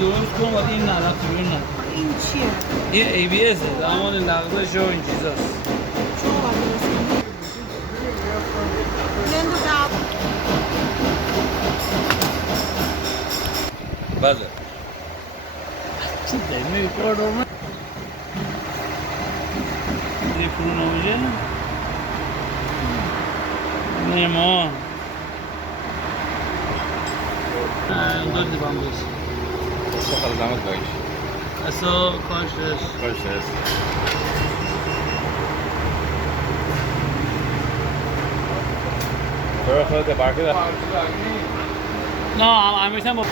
درست کن ولی این نرفت بیرون نه. این چیه؟ این ABS زمان لغزش و این چیزاست. چون باید درست کنی؟ بلند و دعوا بله چی دمی کار دارم یه فرون آموزه نیمان دو دیبان بیش Só para dar uma dois. é só costas Costas. Agora foi até barca. não, a minha tá bom